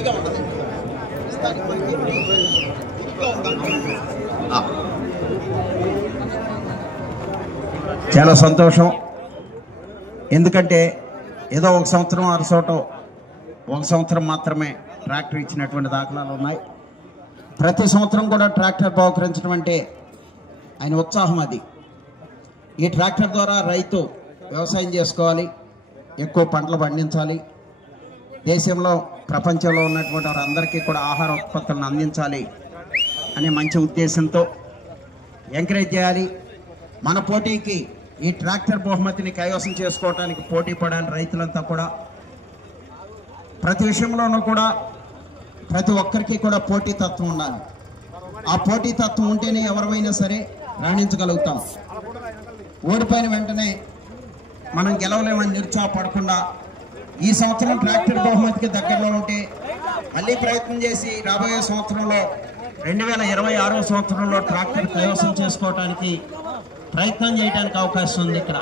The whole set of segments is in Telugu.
ఫ్రీగా ఉండదు. చాలా సంతోషం. ఎందుకంటే ఏదో ఒక సంవత్సరం అరసోటం ఒక సంవత్సరం మాత్రమే ట్రాక్టర్ ఇచ్చినటువంటి దాఖలాలు ఉన్నాయి. ప్రతి సంవత్సరం కూడా ట్రాక్టర్ బహుకరించడం అంటే ఆయన ఉత్సాహం. అది ఈ ట్రాక్టర్ ద్వారా రైతు వ్యవసాయం చేసుకోవాలి, ఎక్కువ పంటలు పండించాలి, దేశంలో ప్రపంచంలో ఉన్నటువంటి వారందరికీ కూడా ఆహార ఉత్పత్తులను అందించాలి అనే మంచి ఉద్దేశంతో ఎంకరేజ్ చేయాలి. మన పోటీకి ఈ ట్రాక్టర్ బహుమతిని కైవసం చేసుకోవడానికి పోటీ పడాలి రైతులంతా కూడా. ప్రతి విషయంలోనూ కూడా ప్రతి ఒక్కరికి కూడా పోటీతత్వం ఉండాలి. ఆ పోటీతత్వం ఉంటేనే ఎవరైనా సరే రాణించగలుగుతాం. ఓడిపోయిన వెంటనే మనం గెలవలేమని నిరుత్సాహపడకుండా ఈ సంవత్సరం ట్రాక్టర్ బహుమతికి దగ్గరలో ఉంటే మళ్ళీ ప్రయత్నం చేసి రాబోయే సంవత్సరంలో 2026 సంవత్సరంలో ట్రాక్టర్ కైవసం చేసుకోవడానికి ప్రయత్నం చేయడానికి అవకాశం ఉంది. ఇక్కడ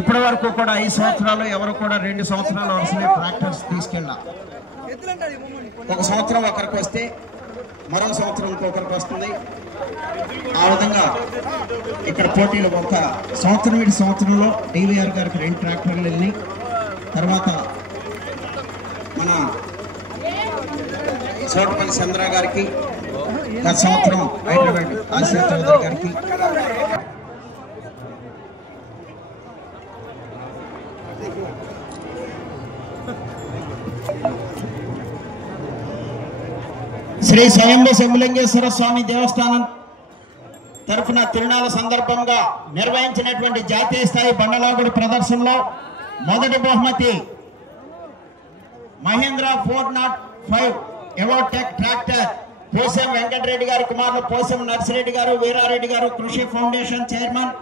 ఇప్పటి వరకు కూడా 5 సంవత్సరాలు ఎవరు కూడా 2 సంవత్సరాల వరుసనే ట్రాక్టర్స్ తీసుకెళ్ళా. ఒక సంవత్సరం ఒకరికి వస్తే మరో సంవత్సరం ఇంకొకరికి వస్తుంది. ఆ విధంగా ఇక్కడ పోటీలు ఒక సంవత్సరం ఇటు సంవత్సరంలో DVR గారికి 2 ట్రాక్టర్లు వెళ్ళినాయి. తర్వాత మన చోటపల్లి చంద్ర గారికి, గత సంవత్సరం హైదరాబాద్ ఆసియా చౌదరి గారికి, శ్రీ స్వయంభూ శంభులింగేశ్వర స్వామి దేవస్థానం తరఫున తిరునాళ్ళ సందర్భంగా నిర్వహించినటువంటి జాతీయ స్థాయి బండలాగుడు ప్రదర్శనలో మొదటి బహుమతి మహేంద్ర 405 ఎవోటెక్ ట్రాక్టర్ పోసం వెంకటరెడ్డి గారి కుమారులు పోసం నర్సిరెడ్డి గారు, వీరారెడ్డి గారు, కృషి ఫౌండేషన్ చైర్మన్,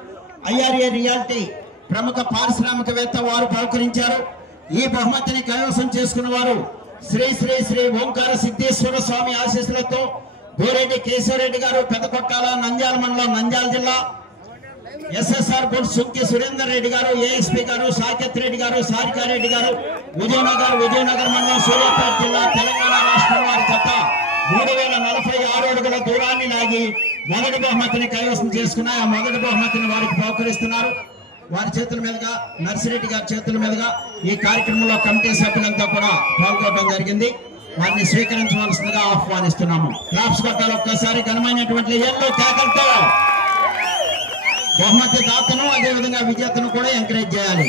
IRA రియాలిటీ ప్రముఖ పారిశ్రామికవేత్త వారు బహుకరించారు. ఈ బహుమతిని కైవసం చేసుకున్న వారు శ్రీ శ్రీ శ్రీ ఓంకార సిద్ధేశ్వర స్వామి ఆశీస్సులతో గోరెడ్డి కేశవరెడ్డి గారు, పెదకొట్టాల, నంద్యాల మండలం, నంద్యాల జిల్లా. SSR బోర్డు సుంకి సురేందర్ రెడ్డి గారు, ASP గారు, సాకేత్ రెడ్డి గారు, సారికారెడ్డి గారు, విజయనగర్ మండలం, సూర్యాపేట జిల్లా, తెలంగాణ రాష్ట్రం వారి జత 3046 అడుగుల దూరాన్ని లాగి మొదటి బహుమతిని కైవసం చేసుకున్నాయి. ఆ మొదటి బహుమతిని వారికి బహుకరిస్తున్నారు. వారి చేతుల మీదుగా, నర్సిరెడ్డి గారి చేతుల మీదుగా ఈ కార్యక్రమంలో కమిటీ సభ్యులంతా కూడా పాల్గొనడం జరిగింది. వారిని స్వీకరించవలసిందిగా ఆహ్వానిస్తున్నాము. క్లాప్స్ కొట్టాలి ఒక్కసారి ఘనమైనటువంటి ఎల్లో కేకలతో బహుమతి దాతను అదేవిధంగా విజేతను కూడా ఎంకరేజ్ చేయాలి.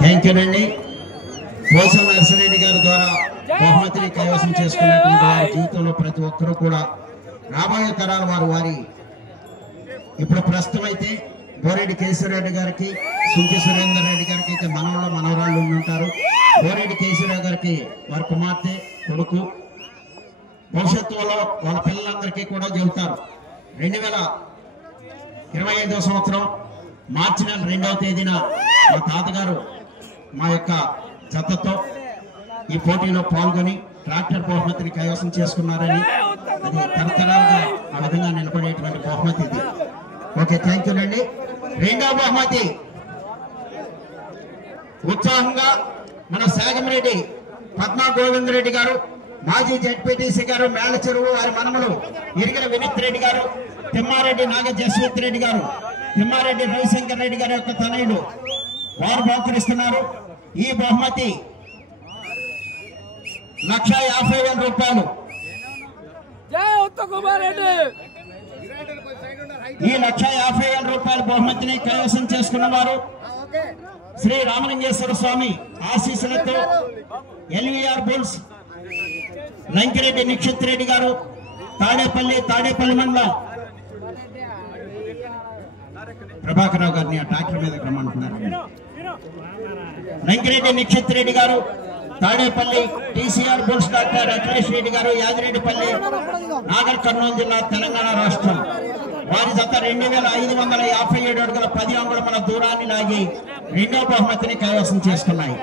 థ్యాంక్ యూ అండి. పోసం నర్సిరెడ్డి గారి ద్వారా బహుమతిని కైవసం చేసుకున్నటువంటి వారి జీవితంలో ప్రతి ఒక్కరూ కూడా రాబోయే తరాల వారి ఇప్పుడు ప్రస్తుతం అయితే గోరెడ్డి కేశవరెడ్డి గారికి, సుంకి సురేందర్ రెడ్డి గారికి అయితే మనవళ్ళు మనవరాళ్ళు ఉంటారు. గోరెడ్డి కేశవరావు గారికి వారి కుమార్తె, కొడుకు, భవిష్యత్తులో వాళ్ళ పిల్లలందరికీ కూడా చెబుతారు. 2025వ సంవత్సరం మార్చి నెల 2వ తేదీన మా తాతగారు మా యొక్క జతతో ఈ పోటీలో పాల్గొని ట్రాక్టర్ బహుమతిని కైవసం చేసుకున్నారని, అది తరతరాలుగా ఆ విధంగా నిలబడేటువంటి బహుమతి ఇది. ఓకే, థ్యాంక్ యూ అండి. రెండవ బహుమతి ఉత్సాహంగా మన సాగంరెడ్డి పద్మా గోవిందరెడ్డి గారు, మాజీ ZPTC గారు, మేళ చెరువు వారి మనములు ఇరిగిన వినీత్ రెడ్డి గారు, తిమ్మారెడ్డి నాగ జస్వంత్ రెడ్డి గారు, తిమ్మారెడ్డి రవిశంకర్ రెడ్డి గారి యొక్క తనయుడు వారు బహుకరిస్తున్నారు. ఈ బహుమతి 1,50,000 రూపాయలు. ఈ 1,50,000 రూపాయల బహుమతిని కైవసం చేసుకున్న వారు శ్రీ రామలింగేశ్వర స్వామి ఆశీస్సులతో LVR బుల్స్ లంకిరెడ్డి నిక్షిత్ రెడ్డి గారు, తాడేపల్లి మండలం. ప్రభాకర్ రావు గారిని ఆ ట్రాక్టర్ మీద రమ్మంటున్నారు. లంకిరెడ్డి నిక్షిత్ రెడ్డి గారు, Tadepalli, TCR bulls doctor Akhilesh Reddy గారు, యాదిరెడ్డిపల్లి, నాగర్ కర్నూలు జిల్లా, తెలంగాణ రాష్ట్రం. వారి జత 2,557 అడుగుల 10 అంగుళముల దూరాన్ని లాగి రెండో బహుమతిని కైవసం చేసుకున్నాయి.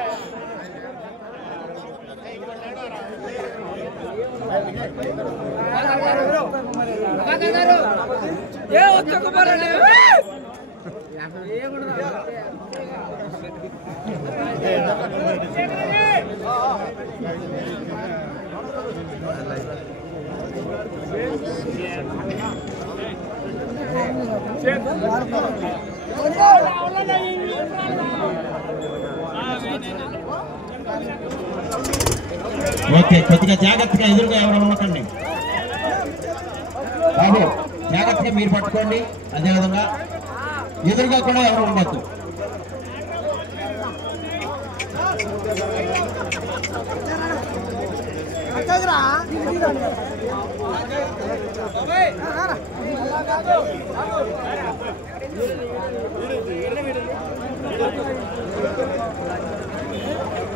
ఓకే, కొద్దిగా జాగ్రత్తగా ఎదురుగా ఎవరు ఉండకండి బాబు, జాగ్రత్తగా మీరు పట్టుకోండి. అదేవిధంగా ఎదురుగా కూడా ఎవరు ఉండద్దు.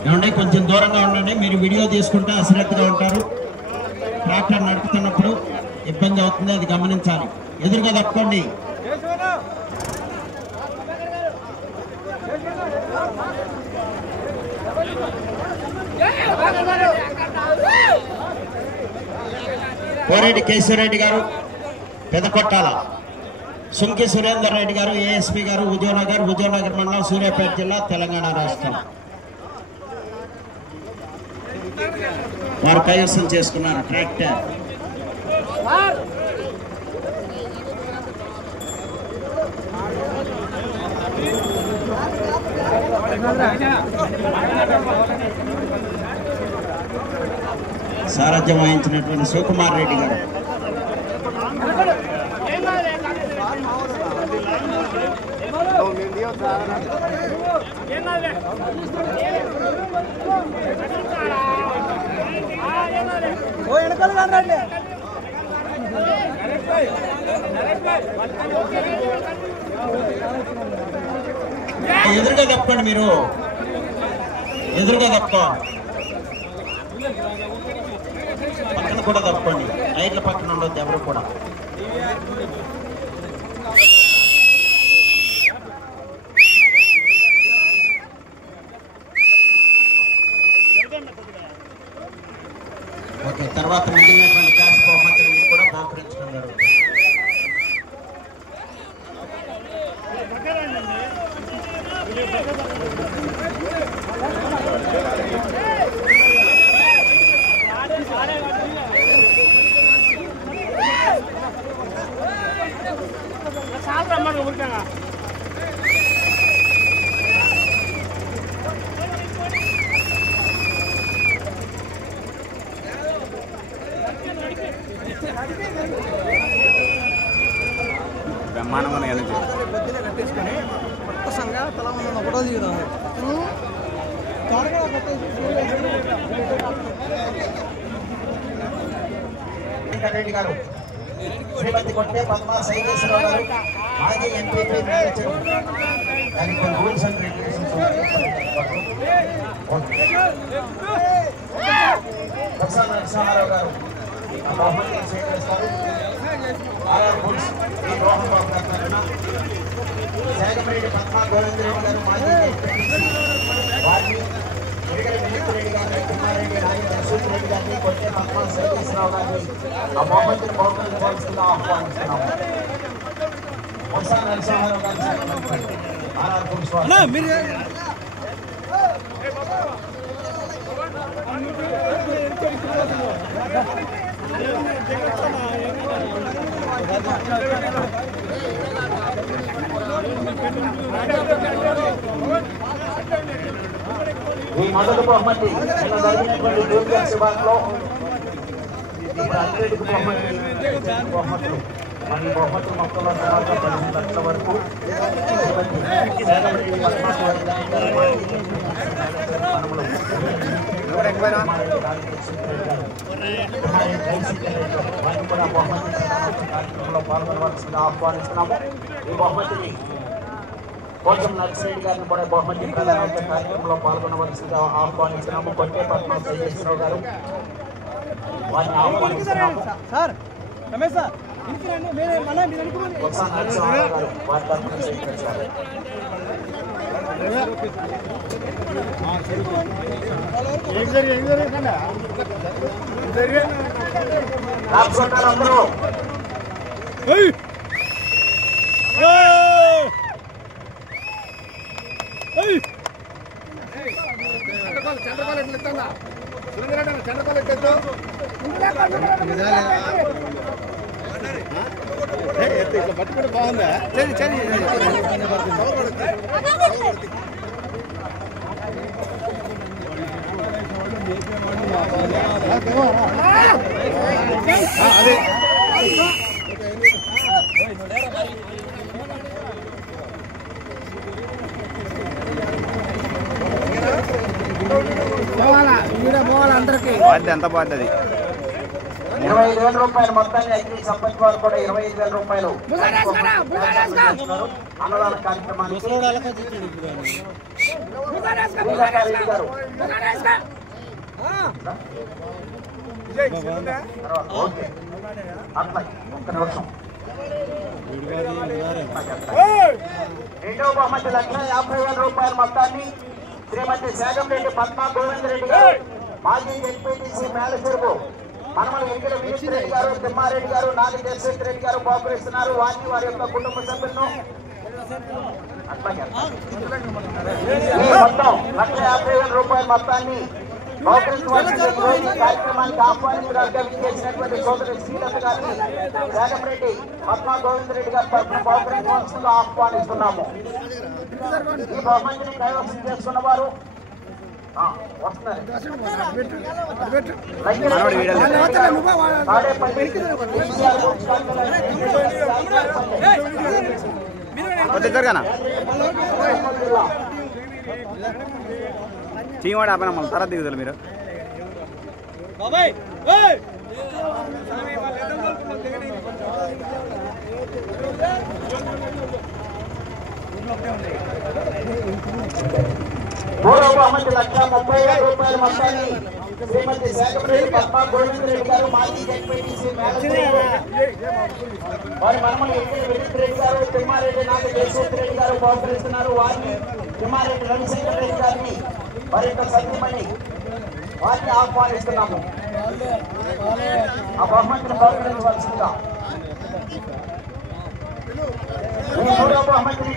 ఏమండి, కొంచెం దూరంగా ఉండండి. మీరు వీడియో తీసుకుంటే అశ్రద్ధగా ఉంటారు. ట్రాక్టర్ నడుపుతున్నప్పుడు ఇబ్బంది అవుతుంది, అది గమనించాలి. ఎదురుగా తప్పుకోండి. కోరెడ్డి కేశవరెడ్డి గారు, పెదకొట్టాల సుంకి సురేందర్ రెడ్డి గారు, ఏఎస్పీ గారు, హుజూర్నగర్ మండలం, సూర్యాపేట జిల్లా, తెలంగాణ రాష్ట్రం వారు కైవసం చేసుకున్నారు ట్రాక్టర్. సారథ్యం వహించినటువంటి శివకుమార్ రెడ్డి గారు. ఎదురుగా తప్పండి, మీరు ఎదురుగా తప్ప పక్కన కూడా తప్పండి. లైట్ల పక్కన ఉండొద్దు ఎవరు కూడా. ఓకే, తర్వాత మిగిలినటువంటి క్యాష్ బహుమతులను కూడా బహుకరించడం జరుగుతుంది. బ్రహ్మాండంగా రెడ్డి గారు, శ్రీమతి కొట్టే పద్మా సైకేశ్వరరావు గారు, మాజీ ఎంపీపీ మేనేజర్. దానికి కొన్ని రూల్స్ అండ్ రెగ్యులేషన్స్ నరసింహారావు గారు బహుమతిని స్వీకరిస్తారు. ఆర్ఆర్ బుల్స్ ఈ రోహన్ బాబు గారి తరఫున శాగమరెడ్డి పద్మా గోవిందరెడ్డి గారు, మాజీ వారిని రెడ్డి గారిని, కుమారెడ్డి నాగేంద్ర సూర్యరెడ్డి గారిని, కొట్టే పద్మా సైకేశ్వరరావు గారిని ఆ బహుమతిని బహుకరించవలసిందిగా ఆహ్వానిస్తున్నాము. నరసింహారావు గారు ఆర్ఆర్ బుల్స్ ఈ మొదటి బహుమతి నిన్న జరిగినటువంటి జూనియర్ శివార్లో అథ్లెటిక్ బహుమతులు మరియు బహుమతులు మొత్తంలో తర్వాత 15 లక్షల వరకు వారిని కూడా బహుమతి కార్యక్రమంలో పాల్గొనవలసిందిగా ఆహ్వానిస్తున్నాము. ఈ బహుమతిని కోచం నర్సిరెడ్డి గారిని కూడా బహుమతి ప్రధాన కార్యక్రమంలో పాల్గొనవలసిందిగా ఆహ్వానిస్తున్నాము. కొట్టే పద్మా సైకేశ్వరరావు గారు వారిని ఆహ్వానిస్తున్నాము. నరసింహారావు గారు వారి తరఫున స్వీకరించారు. అందరూ పట్టుకుంటే బాగుందా? అదే పోవాలా అందరికి ఎంత బాగుంటుంది? 25,000 రూపాయలు మొత్తాన్ని అగ్ని సంపత్ వారు కూడా 25,000 రూపాయలు అన్నదాన కార్యక్రమానికి శ్రీలతారెడ్డి గారు. ఓకే అట్లా ఒక్క నిమిషం. రెండవ బహుమతి 1,50,000 రూపాయల మొత్తాన్ని శ్రీమతి శాగంరెడ్డి పద్మా గోవిందరెడ్డి గారు, మాజీ జడ్పీటీసీ మేలచెరువు మనమల ఎంగిల వినీత్ రెడ్డి గారు, తిమ్మారెడ్డి గారు, నాగ జయశేఖర్ రెడ్డి గారు బహుకరిస్తున్నారు. వారిని వారి యొక్క కుటుంబ సభ్యులను మొత్తం 1,50,000 రూపాయల మొత్తాన్ని బహుకరించవలసిన కార్యక్రమానికి ఆహ్వానితురాలుగా విచ్చేసినటువంటి సోదరి శ్రీలత గారిని శాగంరెడ్డి పద్మా గోవిందరెడ్డి గారి తరఫున బహుకరించవలసిందిగా ఆహ్వానిస్తున్నాము. ఈ బహుమతిని కైవసం చేసుకున్న వారు వస్తున్నారు. చీవాడు ఆపన మళ్ళీ తర్వాత దిగుతారు మీరు. మూడవ బహుమతి 1,30,000 రూపాయల మొత్తాన్ని శ్రీమతి శాగంరెడ్డి పద్మా గోవిందరెడ్డి గారు, మాజీ జడ్పీటీసీ మేలచెరువు వారి మనమల ఎంగిల వినీత్ రెడ్డి గారు, తిమ్మారెడ్డి నాగ జయశేఖర్ రెడ్డి గారు బహుకరిస్తున్నారు. వారిని తిమ్మారెడ్డి రవిశంకర్ రెడ్డి గారిని వారి యొక్క సత్యమని వారిని ఆహ్వానిస్తున్నాము. ఆ బహుమతిని బహుకరించవలసిందిగా. మూడవ బహుమతిని